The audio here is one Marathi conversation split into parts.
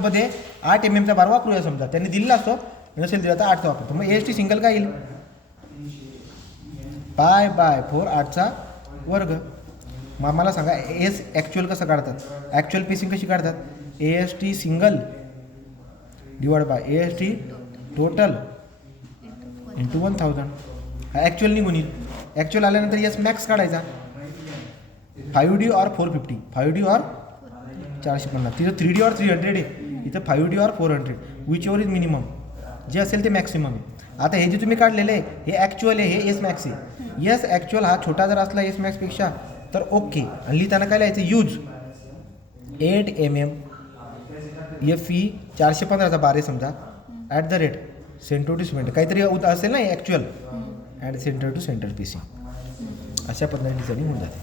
लूपमध्ये 8 mm बार वापरूया समजा, त्यांनी दिलेला असतो, नसेल दिला तर 8चा वापरतो. मग AST सिंगल काय येईल, π/4 8चा वर्ग. मग मला सांगा एस ॲक्च्युअल कसं काढतात, ॲक्च्युअल पेसिंग कशी काढतात, AST single divide by AST total into 1000. हा ॲक्च्युअल निघून येईल. ॲक्च्युअल आल्यानंतर एस मॅक्स काढायचा, 5D और 450, 5D और 450. तिथं 3D और 300 आहे, इथं 5D और 400, विच ओवर इज मिनिमम, जे असेल ते मॅक्सिमम आहे. आता हे जे तुम्ही काढलेले आहे हे ॲक्च्युअल आहे, हे एस मॅक्स आहे. एस ॲक्च्युअल हा छोटा जर असला एस मॅक्सपेक्षा तर ओके. आणि लिहिताना काय लिहायचं, यूज 8 mm FE 415चा बार आहे समजा, @ सेंटर टू सेंटर काहीतरी असेल ना actual, at centre to centre pacing. अशा पद्धतीने डिझाईनिंग होऊन जाते.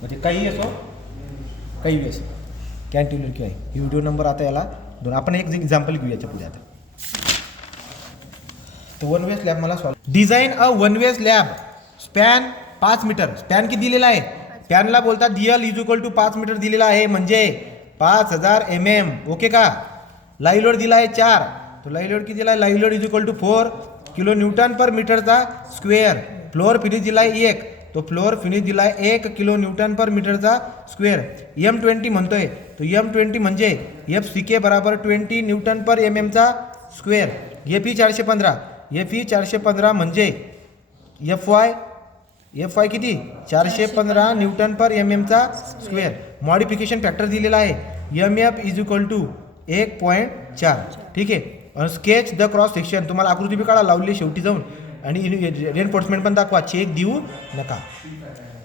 म्हणजे काही असो काही असो कॅन्टिन्यू किंवा ही व्हिडिओ नंबर आता याला 2. आपण एक एक्झाम्पल घेऊ याच्या पुढे. आता तर वन वे स्लॅब मला solve. Design a one way slab, span 5 metre. Span किती दिलेला आहे, स्पॅनला बोलतात DL = 5 मीटर दिलेला आहे, म्हणजे 5000 mm. ओके का. लाईव्ह लोड दिला आहे 4, तो लाईव्ह लोड किती दिला आहे, लाईव्ह लोड = 4 kN/मीटरचा स्क्वेअर. फ्लोअर फिनिश दिला आहे 1, तो फ्लोअर फिनिश दिला आहे 1 kN/मीटरचा स्क्वेअर. M20 म्हणतोय, तो M20 म्हणजे FCK बराबर 20 Nm/mm स्क्वेअर. FE 415, FE 415 म्हणजे FY किती 415 Nm/mm स्क्वेअर. मॉडिफिकेशन फॅक्टर दिलेला आहे MF = 1.4. ठीक आहे. स्केच द क्रॉस सेक्शन, तुम्हाला आकृती बी काढा लावली शेवटी जाऊन, आणि रेनफोर्समेंट पण दाखवा. चेक देऊ नका,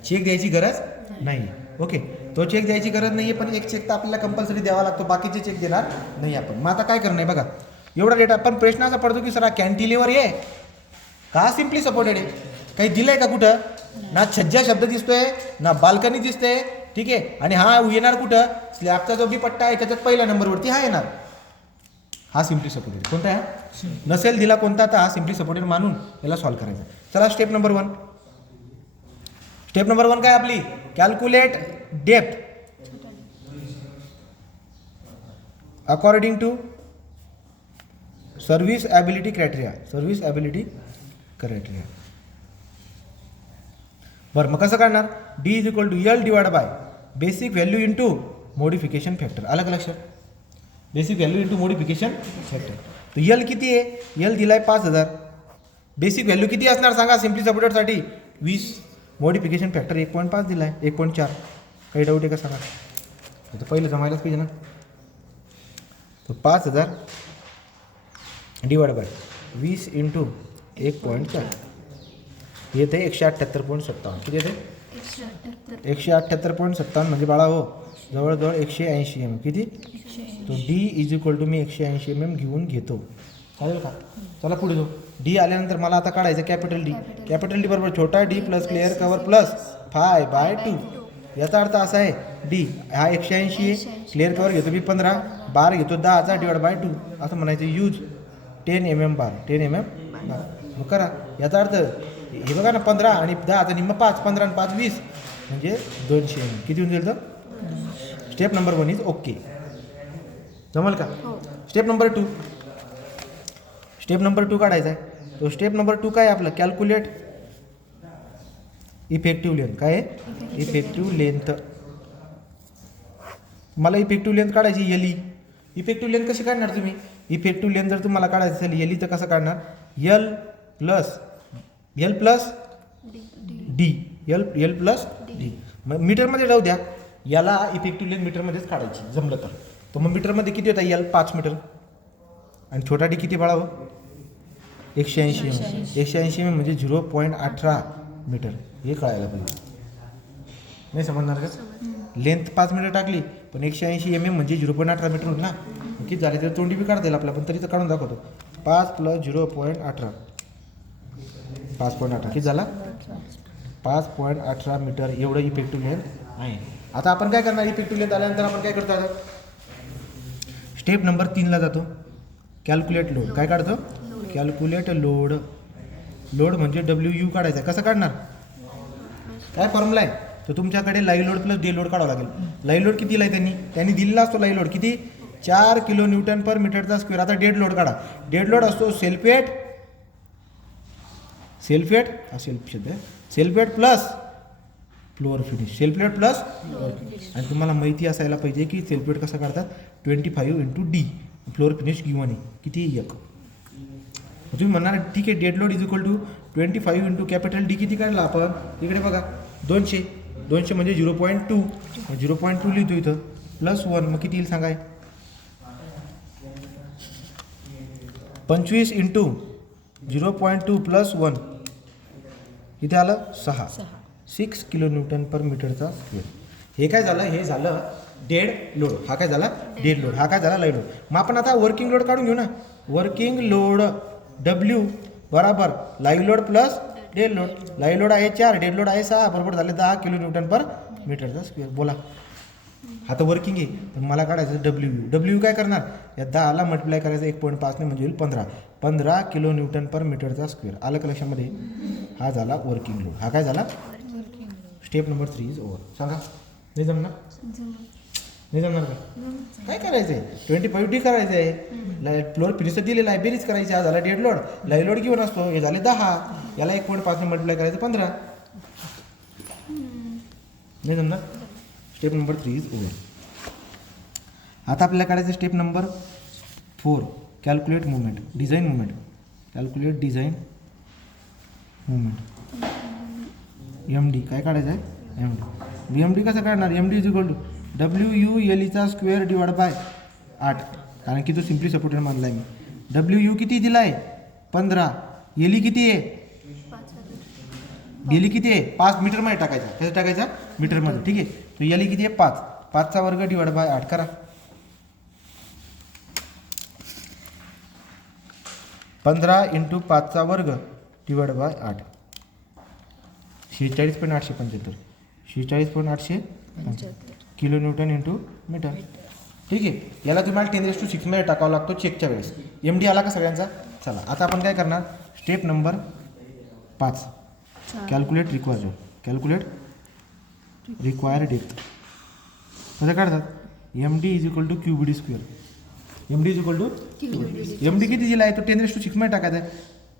चेक द्यायची गरज नाही. ओके, तो चेक द्यायची गरज नाही आहे, पण एक चेक तर आपल्याला कंपल्सरी द्यावा लागतो, बाकीचे चेक देणार नाही आपण. मग आता काय करणार आहे बघा, एवढा डेटा. पण प्रश्न असा पडतो की सर कॅन्टिलिव्हर आहे का सिम्पली सपोर्टेड आहे, काही दिलं आहे का कुठं, ना छज्जा शब्द दिसतोय ना बाल्कनी दिसते. ठीक आहे. आणि हा येणार कुठं, स्लॅबचा जो बी पट्टा आहे त्याच्यात पहिल्या नंबरवरती हा येणार, हा सिम्पली सपोर्टेड. कोणता आहे, नसेल दिला कोणता तर हा सिम्पली सपोर्टेड मानून याला सॉल्व्ह करायचा. चला स्टेप नंबर 1. स्टेप नंबर 1 काय आपली, calculate depth according to serviceability criteria. Serviceability criteria. बरं, मग कसं काढणार, D = L divide by basic value into modification factor. आलं का लक्षात, basic value into modification factor. तर L किती आहे, L दिलाय 5000. बेसिक व्हॅल्यू किती असणार सांगा सिम्पली सपोर्टेडसाठी 20. मोडिफिकेशन फॅक्टर 1.5 दिलाय, 1.4. काही डाऊट आहे का सांगा, तर पहिलं जमायलाच पाहिजे ना. तर 5000 डिवाइड बाय 20 इंटू 1.4 येते 178.57. किती येते 178.57. म्हणजे बाळा हो जवळजवळ 180 mm. किती, तो D = मी 180 mm घेऊन घेतो. चालेल का. चला पुढे जाऊ. D आल्यानंतर मला आता काढायचं कॅपिटल D. कॅपिटल D बरोबर छोटा D plus clear cover plus π/2. याचा अर्थ असा आहे D हा 180 आहे, क्लिअर कवर घेतो मी 15, बार घेतो 10चा डिवाइड बाय 2. असं म्हणायचं. यूज 10 mm बार, 10 mm बार. मग करा. याचा अर्थ हे बघा ना, 15 आणि 10चा निम्मा 5, 15 आणि 5 20 म्हणजे 200 mm. किती होऊन जाईल तर. Step number 1 is okay. जमल का. Step number 2. स्टेप नंबर 2 काढायचा आहे. तो स्टेप नंबर 2 काय आपलं, कॅल्क्युलेट इफेक्टिव्ह लेंथ. काय आहे, इफेक्टिव्ह लेंथ. मला इफेक्टिव्ह लेंथ काढायची LE. इफेक्टिव्ह लेंथ कशी काढणार तुम्ही, इफेक्टिव्ह लेंथ जर तुम्हाला काढायचं असेल LE तर कसं काढणार, L plus D. L plus D. मग मीटरमध्ये जाऊ द्या, याला इफेक्टिव्ह लेंथ मीटरमध्येच काढायची जमलं तर. तर मग मीटरमध्ये किती होता, L 5 मीटर आणि छोटा D किती बाळावं, 180 mm. 180 mm म्हणजे 0.18 मीटर. हे कळायला पाहिजे, नाही समजणार का. लेंथ 5 मीटर टाकली पण 180 mm म्हणजे 0.18 मीटर होत ना. किती झाले तर तोंडी बी काढता येईल आपल्याला, पण तरी तर काढून दाखवतो. 5 + 0.18 5.18 किती झाला, 5.18 मीटर. एवढं इफेक्टिव्ह लेंथ आहे. आता आपण काय करणार, इफेक्टिव्ह लेंथ आल्यानंतर आपण काय करतो, आता स्टेप नंबर 3ला जातो. Calculate load. काय काढतो, कॅल्क्युलेट लोड. लोड म्हणजे WU काढायचा. कसं काढणार, काय फॉर्म्युला आहे, तर तुमच्याकडे live load plus day load काढावं लागेल. लाईव्ह लोड किती दिला आहे त्यांनी दिलेला असतो, लाईव्ह लोड किती 4 किलो न्यूटन पर मीटरचा स्क्वेअर. आता डेड लोड काढा. डेड लोड असतो सेल्फवेट हा सेल्फ शब्द आहे, सेल्फवेट प्लस फ्लोअर फिनिश, सेल्फवेट प्लस. आणि तुम्हाला माहिती असायला पाहिजे की सेल्फवेट कसं काढतात. 25 इंटू डी, फ्लोअर फिनिश गिवन आहे किती 1. तुम्ही म्हणणार ठीक आहे dead load is equal to 25 into capital D किती काढला आपण. इकडे बघा 200 म्हणजे 0.2, 0.2 लिहितो इथं प्लस 1 मग किती येईल सांगाय. 25 इंटू 0.2 प्लस 1 किती आलं 6 किलो न्यूटन पर मीटरचा स्क्वेअर. हे काय झालं, हे झालं डेड लोड. हा काय झाला डेड लोड, हा काय झाला लाईव्ह लोड. मग आपण आता वर्किंग लोड काढून घेऊ ना. वर्किंग लोड W बराबर live load plus dead load. Live load आहे 4, डेड लोड आहे 6, बरोबर झाले 10 किलो न्यूटन पर मीटरचा स्क्वेअर. बोला हा तर वर्किंग आहे, पण मला काढायचं डब्ल्यू काय करणार, या 10ला मल्टिप्लाय करायचं 1.5 ने म्हणजे होईल 15 किलो न्यूटन पर मीटरचा स्क्वेअर. आलं का लक्षामध्ये. हा झाला वर्किंग लोड, हा काय झाला स्टेप नंबर 3 इज ओव्हर. सांगा नाही जमणार, नाही जमणार का. काय करायचं आहे 25D करायचं आहे. फ्लोअर फिनिश दिलेला आहे, बेरीज करायची. हा झाला डेड लोड, लाईव्ह लोड घेऊन असतो, हे झाले 10, याला 1.5 ने मल्टिप्लाय करायचं 15. नाही जमणार. Step number 3 is over. आता आपल्याला काढायचं step number 4 calculate movement, design movement. Calculate design movement. MD काय काढायचं आहे MD. MD कसं काढणार. MD is equal to WU square divide by 8, कारण की तो सिम्पली सपोर्टेड मानला आहे मी. WU किती दिला आहे 15, LE किती आहे DLE किती आहे 5 मीटरमध्ये टाकायचा. कसं टाकायचा मीटरमध्ये, ठीक आहे. तो LE किती आहे 5, 5चा वर्ग डिवाइड बाय 8 करा. 15 इंटू 5चा वर्ग divide by 8, 46.875, 46.875 kilo newton into metre. ठीक आहे. याला तुम्हाला 10⁶ मध्ये टाकावं लागतो चेकच्या वेळेस. MD आला का सगळ्यांचा. चला आता आपण काय करणार step number 5 calculate required. Calculate required depth कसं काढतात. MD is equal to QBD square. MD is equal to MD किती दिला आहे तो 10⁶ मध्ये टाकायचा आहे.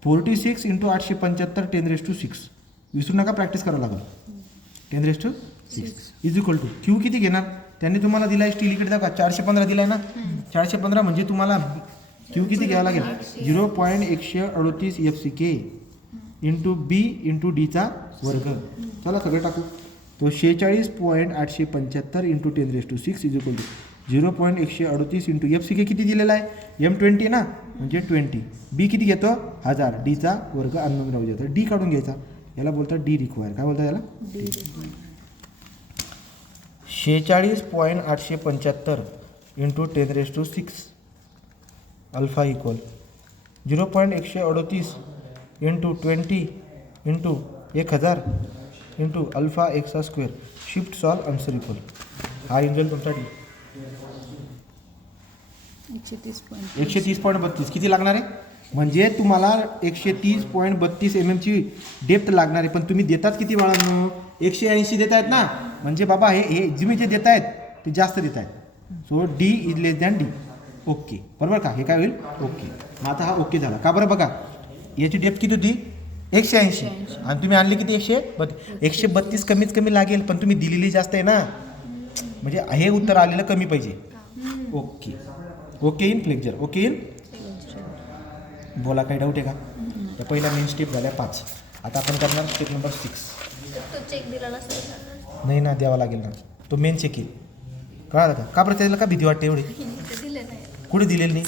46 इंटू 875 10⁶. विसरू नका, प्रॅक्टिस करावं लागेल. 10⁶ इज इक्वल टू Q किती घेणार. त्यांनी तुम्हाला दिला आहे स्टील इकडे दाखवा 415 दिला आहे ना. 415 म्हणजे तुम्हाला Q किती घ्यावं लागेल 0.138 FCK इंटू B इंटू डीचा वर्ग. चला सगळं टाकू. तो 46.875 into 10⁶ is equal to 0.138 into FCK किती दिलेला आहे M20 ना, म्हणजे 20. B किती घेतो 1000, डीचा वर्ग अननोन राहू द्यायचा. डी काढून घ्यायचा. याला बोलतात डी रिक्वायर. काय बोलतात याला 46.875 into 10⁶ alpha equal 0.138 into 20 into 1000 into alpha एक्सचा square. Shift solve answer equal. हा इंजन तुमचा डी 130.32 किती लागणार आहे. म्हणजे तुम्हाला 130.32 mm ची डेप्थ लागणार आहे. पण तुम्ही देतात किती बाळांनो 180 देत आहेत ना, म्हणजे बाबा हे तुम्ही जे देत आहेत ते जास्त देत आहेत. So D is less than D. Okay बरोबर का. हे काय होईल ओके. मग आता हा ओके झाला का बरं. बघा याची डेप्थ किती होती 180 आणि तुम्ही आणली किती 132 कमीत कमी लागेल, पण तुम्ही दिलेली जास्त आहे ना, म्हणजे हे उत्तर आलेलं कमी पाहिजे. Okay okay in flexure. Okay in. बोला काही डाऊट आहे का. तर पहिला मेन स्टेप झाल्या 5. आता आपण करणार स्टेप नंबर 6. नाही ना द्यावा लागेल ना, तो मेन चेक येईल. कळालं का. का बरं त्याला का भीती वाटते एवढी. कुठे दिलेलं नाही.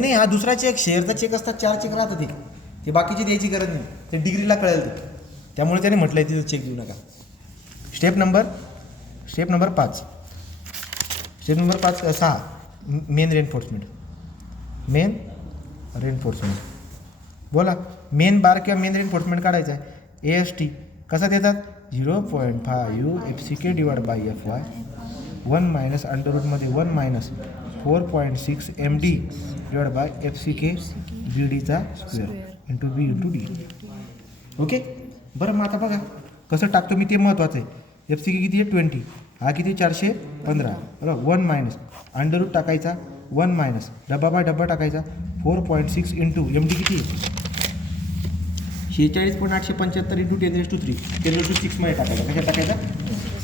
नाही हा दुसरा चेक शेअरचा चेक असतात 4 चेक राहतात ते बाकीची द्यायची गरज नाही. ते डिग्रीला कळेल ते, त्यामुळे त्याने म्हटलं आहे तिथं चेक देऊ नका. Step number 5. Step number 6 main reinforcement. Main reinforcement बोला. मेन बार किंवा मेन रेनफोर्समेंट काढायचा आहे. AST कसा देतात 0.5 FCK divide by FY 1 minus अंडररूटमध्ये 1 minus 4.6 MD divide by FCK BDचा square into B into D. Okay बरं. मग आता बघा कसं टाकतो मी ते महत्त्वाचं आहे. FCK किती आहे 20, हा किती 415 बरोबर. 1 मायनस अंडर रूट टाकायचा 1 मायनस डब्बा बाय डब्बा टाकायचा 4.6 इंटू एम डी किती 46.875 इंटू 10⁻³ 10⁻6 मध्ये टाकायचा. कशात टाकायचा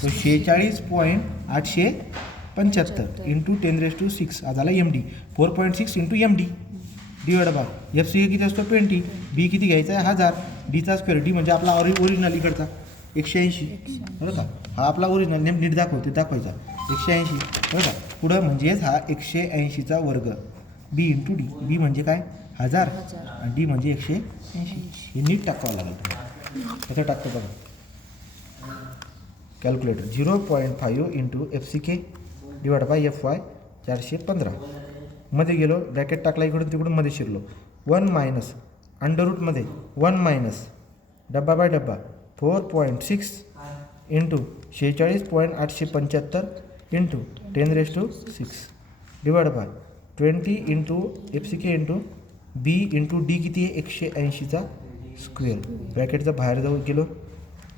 तो 46.875 इंटू 10⁻6 हा झाला M D. 4.6 into M D divide by F C किती असतो 20. बी किती घ्यायचा आहे 1000. डीचा स्क्वेअर डी म्हणजे आपला ओरिजिनल इकडचा 180 बरोबर का. हा आपला ओरिजिनल नेम नीट दाखवते दाखवायचा 180 बरोबर का. पुढं म्हणजेच हा 180चा वर्ग बी इंटू डी. बी म्हणजे काय 1000 आणि डी म्हणजे 180. हे नीट टाकावं लागेल तुम्हाला. कसं टाकतो बघा calculator 0.5 into F C K divide by F Y 415 मध्ये गेलो ब्रॅकेट टाकला इकडून तिकडून मध्ये शिरलो 1 मायनस अंडर रूटमध्ये 1 मायनस डब्बा बाय डब्बा 4.6 into 46.875 into 10⁻6 divide by 20 into F C K into B into D किती आहे 180चा स्क्वेअर. ब्रॅकेटचा बाहेर जाऊ गेलो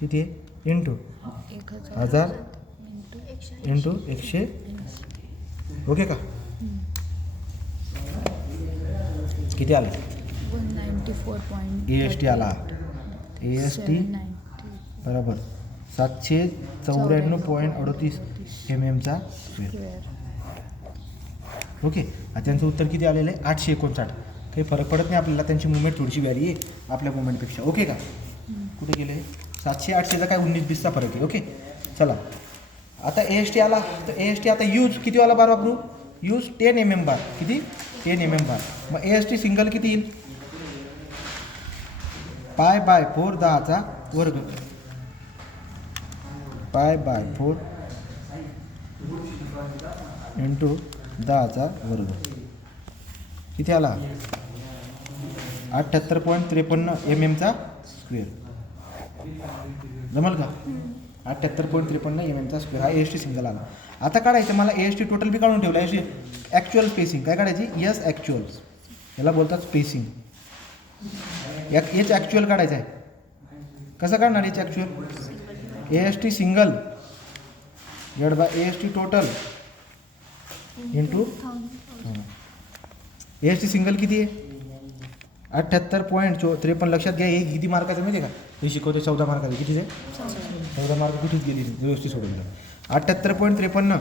किती आहे इंटू 1000 इंटू 100 ओके का. किती आला ए एस टी आला. ए एस टी बरोबर 794.38 MM चा स्क्वेअर. ओके त्यांचं उत्तर किती आलेलं आहे 859. काही फरक पडत नाही आपल्याला. त्यांची मुवमेंट थोडीशी व्यारी आहे आपल्या मुवमेंटपेक्षा. ओके का. कुठे गेले 700-800चा काय 19-20चा फरक आहे. ओके चला आता ए एस टी आला. तर ए एस टी आता यूज किती वाला बार वापरू यूज 10 MM बार. किती 10 MM बार. मग ए एस टी सिंगल किती येईल पाय बाय 4 10चा वर्ग पाय बाय 4 इंटू 10चा वर्ग किती आला 78.53 MM चा स्क्वेअर. जमल का 78.53 MM चा स्क्वेअर. हा ए एस टी सिंगल आला. आता काढायचं मला ए एस टी टोटल बी काढून ठेवला. एस टी ॲक्च्युअल स्पेसिंग काय काढायची यस ॲक्च्युअल याला बोलतात स्पेसिंग. एच ॲक्च्युअल काढायचं आहे. कसं काढणार H actual A S T single divide by A S T total into A S T single किती आहे 78.53. लक्षात घ्या हे किती मार्काचं माहिती आहे का हे शिकवते 14 मार्काचं. किती आहे 14 मार्क कुठेच गेली व्यवस्थित सोडून दिलं. 78.53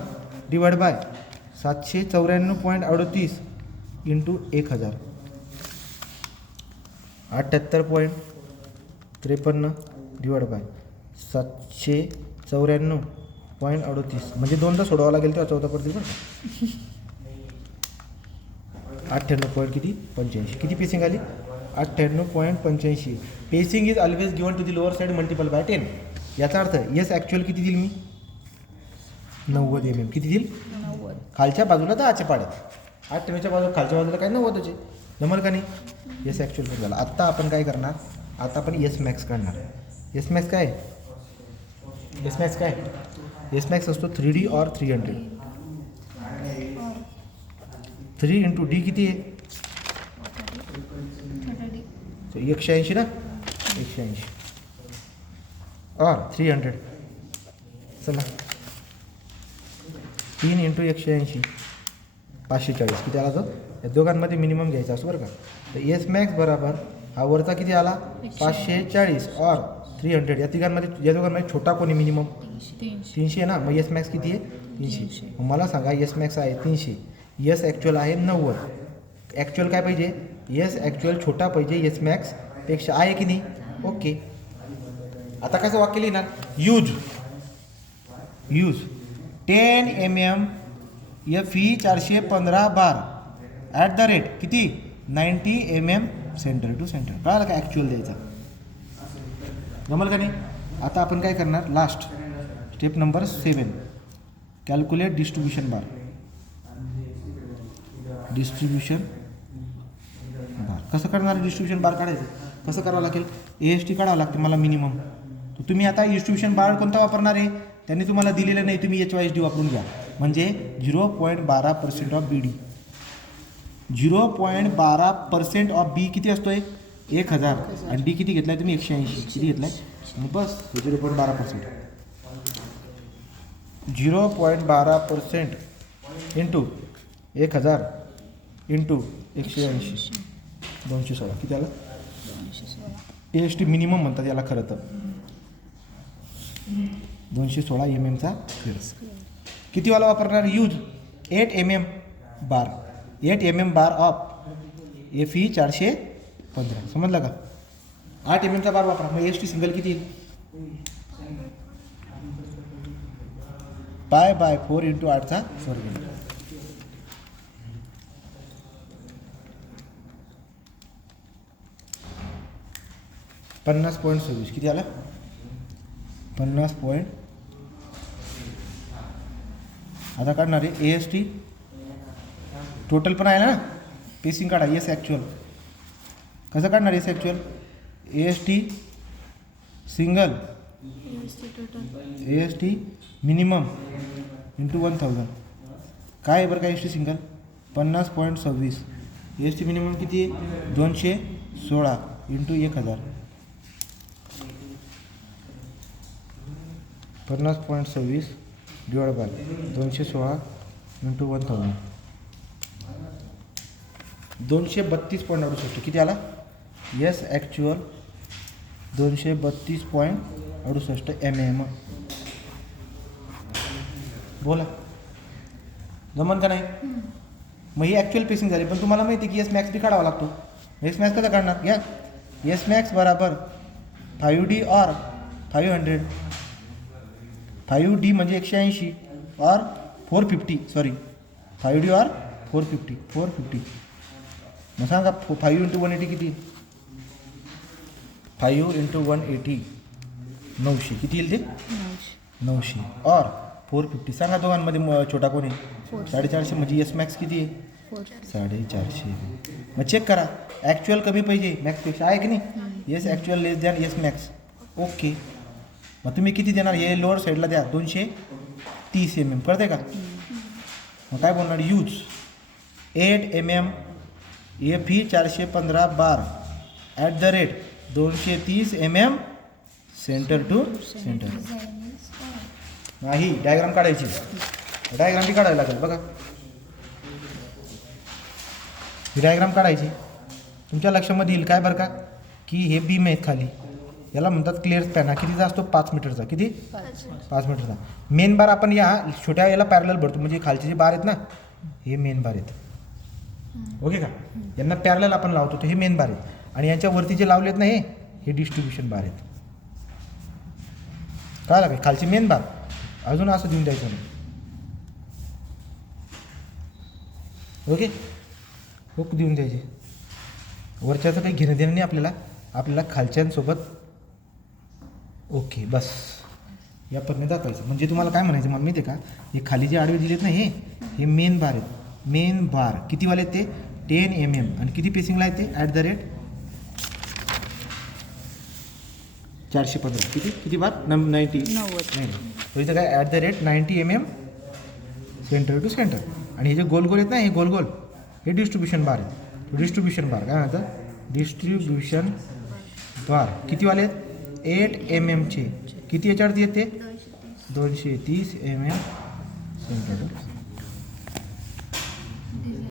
divide by 794.38 into 1000. 78.53 divide by 794.38 म्हणजे दोनदा सोडवावं लागेल तेव्हा 14 पडतील बरं. 98 किती 85. किती पेसिंग आली 98.85. Pacing is always given to the lower side multiple by 10. याचा अर्थ यस ॲक्च्युअल किती देईल मी 90 MM. किती देईल 90. खालच्या बाजूला 10चे पाडत 98च्या बाजूला खालच्या बाजूला काय 90चे जमल का नाही. यस ॲक्च्युअल पण झाला. आत्ता आपण काय करणार आता आपण यस मॅक्स काढणार. यस मॅक्स काय यस मॅक्स काय यस मॅक्स असतो 3D और 300. 3 इंटू डी किती आहे 180 ना 180 और 300. चला 3 इंटू 180 540 किती आला तो. या दोघांमध्ये मिनिमम घ्यायचा असतो बरं का. तर एस मॅक्स बरोबर हा वरचा किती आला 540 और 300. या तिघांमध्ये या दोघांमध्ये छोटा कोणी मिनिमम 300 ना. मग एस मॅक्स किती आहे 300. मग मला सांगा एस मॅक्स आहे 300 यस ॲक्च्युअल आहे 90. ॲक्च्युअल काय पाहिजे यस ॲक्च्युअल छोटा पाहिजे यस मॅक्स पेक्षा आहे की नाही. ओके आता कसं वाक्य लिहिणार use 10 MM FE 415 bar at the rate किती 90 MM सेंटर टू सेंटर. कळालं का ॲक्च्युअल द्यायचा जमल का नाही. आता आपण काय करणार last step number 7 calculate distribution bar. Distribution bar कसं करणार डिस्ट्रीब्युशन बार काढायचं कसं करावं लागेल ए एस टी काढावं लागते मला मिनिमम. तर तुम्ही आता डिस्ट्रीब्युशन बार कोणता वापरणार आहे त्यांनी तुम्हाला दिलेलं नाही. तुम्ही HYSD वापरून घ्या म्हणजे 0.12% ऑफ BD. 0.12% ऑफ बी किती असतोय 1000 आणि डी किती घेतलाय तुम्ही 180 किती घेतलाय आणि बस 0.12%. 0.12% इंटू 1000 इंटू 180 216 किती आलं? 216. AST मिनिमम म्हणतात याला खरं तर. 216 mm चा स्क्वेअर. किती वाला वापरणार? Use 8 mm bar. 8 mm bar of FE 415. समजलं का? 8 mm चा बार वापरा. मग AST सिंगल किती येईल? π/4 इंटू 8चा वर्ग. $50.26 किती आलं? 50. आता काढणार आहे AST टोटल पण आहे ना, पेसिंग काढा. येस ॲक्च्युअल कसं काढणार? Yes actual AST single AST minimum into 1000 काय आहे बरं का? AST single 50.26. AST मिनिमम किती आहे? 216 इंटू 1000. 50.26 divide by 216 into 1000. 232.68 किती आला? Yes actual 232.68 mm. बोला जमन का नाही? मग ही ॲक्च्युअल पेसिंग झाली. पण तुम्हाला माहिती आहे की एस मॅक्स बी काढावा लागतो. एस मॅक्स कसा काढणार? घ्या एस मॅक्स बराबर 5D और 500. 5D म्हणजे 180 और 450 सॉरी 5D और 450. मग सांगा 5 इंटू 180 किती? 5 इंटू 180 900 किती येईल ते? 900 और 450. सांगा दोघांमध्ये छोटा कोण आहे? 450 म्हणजे एस मॅक्स किती आहे? 450. मग चेक करा ॲक्च्युअल कमी पाहिजे मॅक्सपेक्षा आहे की नाही? येस ॲक्च्युअल लेस दॅन येस मॅक्स. ओके मग तुम्ही किती देणार? हे लोअर साईडला द्या 230 mm. कळते का? मग काय बोलणार? Use 8 mm FE 415 bar at the rate 230 mm centre to centre. नाही डायग्राम काढायची. डायग्राम बी काढायला लागेल बघा. ही डायग्राम काढायची. तुमच्या लक्षामध्ये येईल काय बरं का की हे बीम आहेत खाली, याला म्हणतात क्लिअर स्पॅन. हा कितीचा असतो? 5 मीटरचा. किती? 5 मीटरचा. मेन बार आपण या छोट्या याला पॅरलल भरतो. म्हणजे खालचे जे बार आहेत ना हे मेन बार आहेत. ओके का? यांना पॅरलल आपण लावतो तर हे मेन बार आहेत. आणि यांच्यावरती जे लावलेत ना हे डिस्ट्रीब्युशन बार आहेत. काय लागेल? खालचे मेन बार अजून असं देऊन द्यायचं नाही. ओके हुक देऊन द्यायचे. वरच्याचं काही घेणं देणं नाही आपल्याला खालच्यांसोबत. ओके बस या पद्धतीने दाखवायचं. म्हणजे तुम्हाला काय म्हणायचं मला माहिती आहे का? हे खाली जे आडवे दिलेत ना हे मेन बार आहेत. मेन बार किती वाले आहेत ते? 10 mm. आणि किती पेसिंगला आहे ते? At the rate 415. किती बार? 90. तो इथं काय? At the rate 90 mm centre to centre. आणि हे जे गोल आहेत ना हे गोल हे डिस्ट्रीब्युशन बार आहेत. डिस्ट्रीब्युशन बार काय म्हणतात? डिस्ट्रीब्युशन बार किती वाले आहेत? 8 mm चे. किती याच्यावरती आहेत ते? 230 mm सेंटर टू